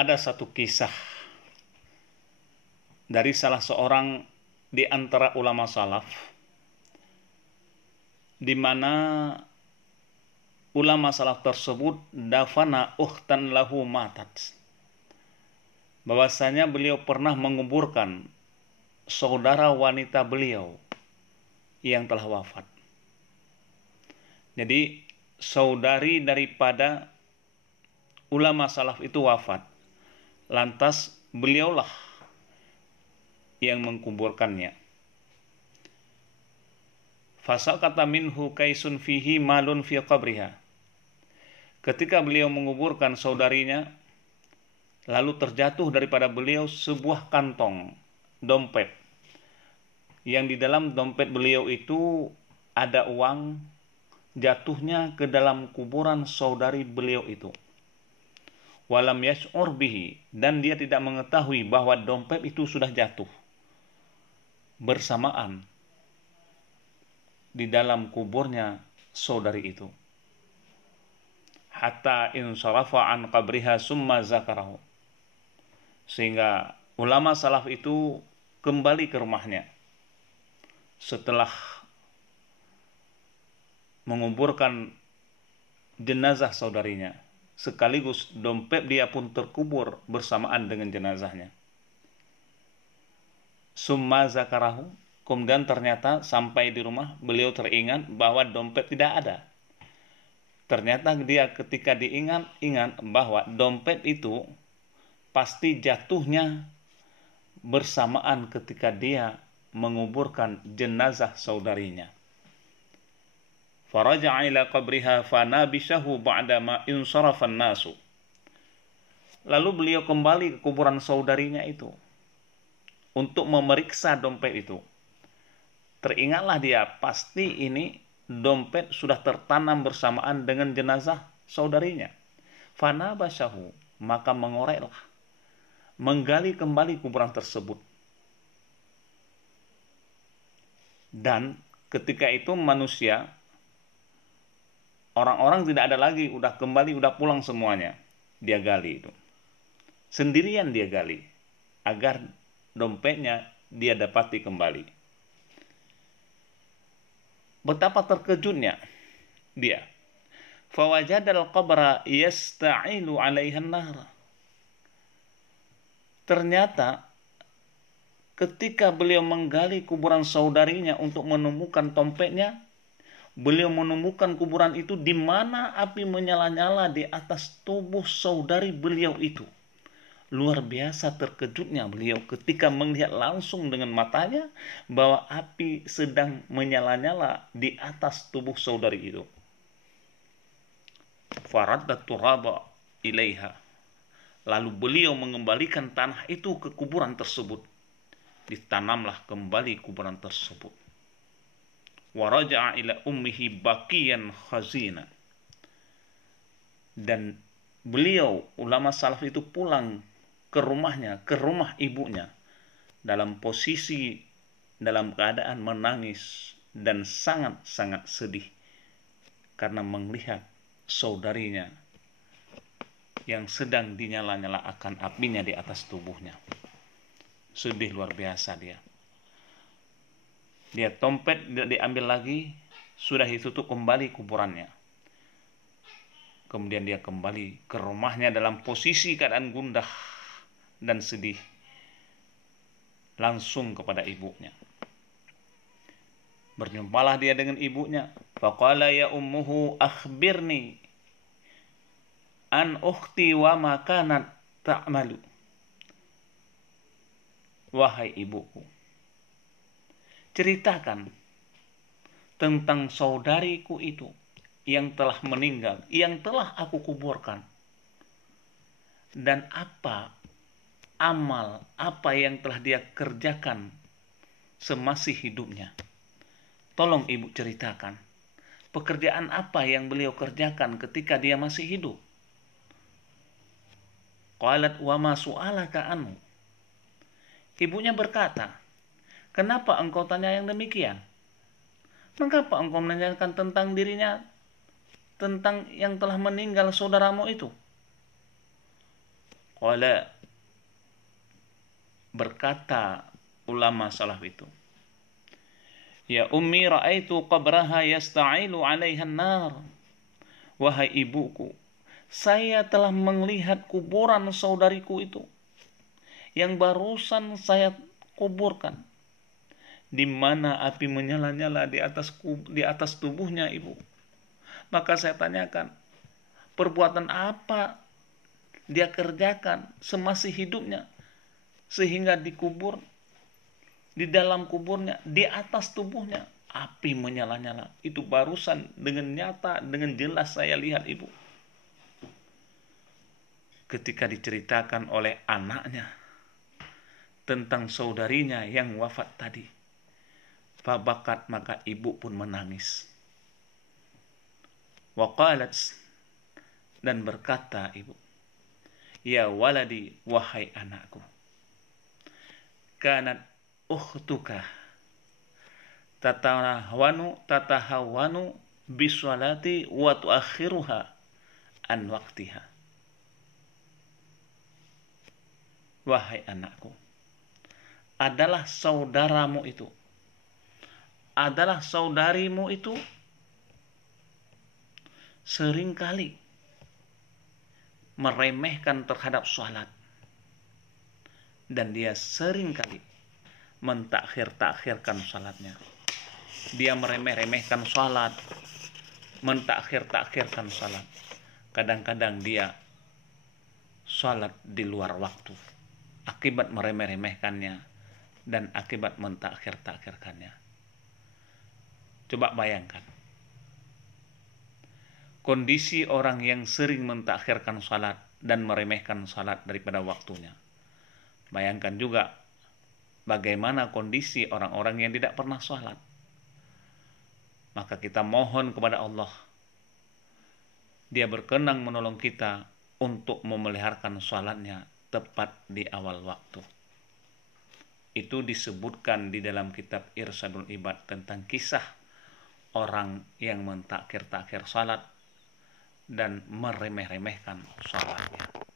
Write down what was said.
ada satu kisah dari salah seorang di antara ulama salaf, di mana ulama salaf tersebut dafana ukhtan lahu matat, bahwasanya beliau pernah menguburkan saudara wanita beliau yang telah wafat. Jadi saudari daripada ulama salaf itu wafat, lantas beliaulah yang mengkuburkannya. Fasaqata minhu kaisun fihi malun fi qabriha. Ketika beliau menguburkan saudarinya, lalu terjatuh daripada beliau sebuah kantong dompet, yang di dalam dompet beliau itu ada uang, jatuhnya ke dalam kuburan saudari beliau itu. Walam yash'ur bihi, dan dia tidak mengetahui bahwa dompet itu sudah jatuh bersamaan di dalam kuburnya saudari itu. Hatta insarafa an qabriha summa zakarahu, sehingga ulama salaf itu kembali ke rumahnya setelah menguburkan jenazah saudarinya, sekaligus dompet dia pun terkubur bersamaan dengan jenazahnya. Summa zakarahu, kemudian ternyata sampai di rumah beliau teringat bahwa dompet tidak ada. Ternyata dia ketika diingat bahwa dompet itu pasti jatuhnya bersamaan ketika dia menguburkan jenazah saudarinya. Faraja'a ila qabriha fanabishahu ba'dama insarafan nasu. Lalu beliau kembali ke kuburan saudarinya itu untuk memeriksa dompet itu. Teringatlah dia, pasti ini dompet sudah tertanam bersamaan dengan jenazah saudarinya. Fanabashahu, maka mengoreklah, menggali kembali kuburan tersebut. Dan ketika itu manusia, orang-orang tidak ada lagi, udah kembali, udah pulang semuanya. Dia gali itu, sendirian dia gali, agar dompetnya dia dapati kembali. Betapa terkejutnya dia. Fawajadal qabra yasta'ilu 'alaihan nahr. Ternyata ketika beliau menggali kuburan saudarinya untuk menemukan dompetnya, beliau menemukan kuburan itu di mana api menyala-nyala di atas tubuh saudari beliau itu. Luar biasa terkejutnya beliau ketika melihat langsung dengan matanya bahwa api sedang menyala-nyala di atas tubuh saudari itu. Faraddat turaba ilaiha. Lalu beliau mengembalikan tanah itu ke kuburan tersebut. Ditanamlah kembali kuburan tersebut. Waraja'a ila ummihi baqiyan khazina. Dan beliau, ulama salaf itu pulang ke rumahnya, ke rumah ibunya, dalam posisi, dalam keadaan menangis dan sangat-sangat sedih karena melihat saudarinya yang sedang dinyala-nyala akan apinya di atas tubuhnya. Sedih luar biasa dia. Dia dompet diambil lagi, sudah ditutup kembali kuburannya. Kemudian dia kembali ke rumahnya dalam posisi keadaan gundah dan sedih, langsung kepada ibunya. Berjumpalah dia dengan ibunya. Faqala ya ummuhu akhbirni an ukhti wa ma kanat ta'malu. Wahai ibuku, ceritakan tentang saudariku itu yang telah meninggal, yang telah aku kuburkan, dan amal apa yang telah dia kerjakan semasih hidupnya. Tolong ibu ceritakan, pekerjaan apa yang beliau kerjakan ketika dia masih hidup. Qalat wa ma su'alaka anhu. Ibunya berkata, kenapa engkau tanya yang demikian? Mengapa engkau menanyakan tentang dirinya, tentang yang telah meninggal saudaramu itu? Qala, berkata ulama salaf itu, ya ummi ra'aitu qabraha yasta'ilu 'alaiha an-nar. Wahai ibuku, saya telah melihat kuburan saudariku itu yang barusan saya kuburkan, di mana api menyala-nyala di atas tubuhnya ibu. Maka saya tanyakan, perbuatan apa dia kerjakan semasih hidupnya sehingga dikubur, di dalam kuburnya, di atas tubuhnya api menyala-nyala. Itu barusan dengan nyata, dengan jelas saya lihat ibu. Ketika diceritakan oleh anaknya tentang saudarinya yang wafat tadi, fabakat, maka ibu pun menangis. Waqalat, dan berkata ibu, ya waladi, wahai anakku, kanat ukhtuka tatahawanu bisolati wa tuakhiruha an waktiha. Wahai anakku, adalah saudaramu itu, adalah saudarimu itu seringkali meremehkan terhadap sholat, dan dia seringkali mentakhir-takhirkan sholatnya. Dia meremeh-remehkan sholat, mentakhir-takhirkan sholat. Kadang-kadang dia sholat di luar waktu akibat meremeh-remehkannya dan akibat mentakhir-takhirkannya. Coba bayangkan kondisi orang yang sering mentakhirkan sholat dan meremehkan sholat daripada waktunya. Bayangkan juga bagaimana kondisi orang-orang yang tidak pernah sholat. Maka kita mohon kepada Allah, Dia berkenan menolong kita untuk memeliharkan sholatnya tepat di awal waktu. Itu disebutkan di dalam kitab Irsadul Ibad tentang kisah orang yang mentakhir-takhir sholat dan meremeh-remehkan sholatnya.